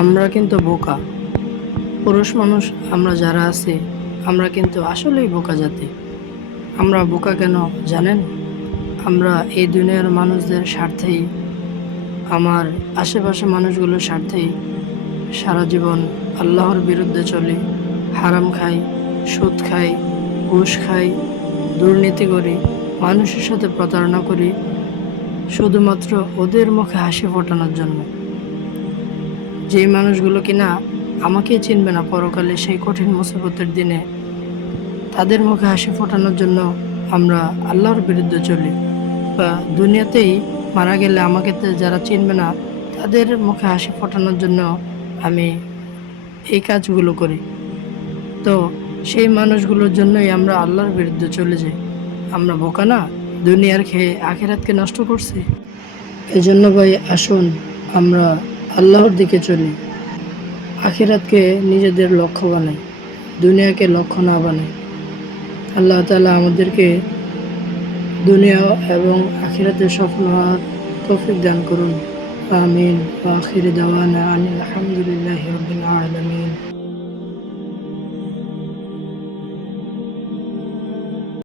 আমরা কিন্তু বোকা। পুরুষ মানুষ আমরা যারা আছি, আমরা কিন্তু আসলেই বোকা জাতি। আমরা বোকা কেন জানেন? আমরা এই দুনিয়ার মানুষদের স্বার্থেই, আমার আশেপাশে মানুষগুলোর স্বার্থেই সারা জীবন আল্লাহর বিরুদ্ধে চলি, হারাম খাই, সুদ খাই, ঘুষ খাই, দুর্নীতি করি, মানুষের সাথে প্রতারণা করি, শুধুমাত্র ওদের মুখে হাসি ফোটানোর জন্য। যেই মানুষগুলো কিনা আমাকেই চিনবে না পরকালে সেই কঠিন মুসিবতের দিনে, তাদের মুখে হাসি ফোটানোর জন্য আমরা আল্লাহর বিরুদ্ধে চলি। বা দুনিয়াতেই মারা গেলে আমাকে যারা চিনবে না, তাদের মুখে হাসি ফোটানোর জন্য আমি এই কাজগুলো করি। তো সেই মানুষগুলোর জন্যই আমরা আল্লাহর বিরুদ্ধে চলে যাই। আমরা বোকা না? দুনিয়ার খেয়ে আখিরাতকে নষ্ট করছি। এজন্য ভাই আসুন আমরা আল্লাহর দিকে চলি, আখিরাতকে নিজেদের লক্ষ্য বানাই, দুনিয়াকে লক্ষ্য না বানাই। আল্লাহ তাআলা আমাদেরকে দুনিয়া এবং আখিরাতে সফল হওয়ার তৌফিক দান করুন। আমিন। ওয়া আখিরু দাওয়ানা আনিল হামদুলিল্লাহি রাব্বিল আলামিন।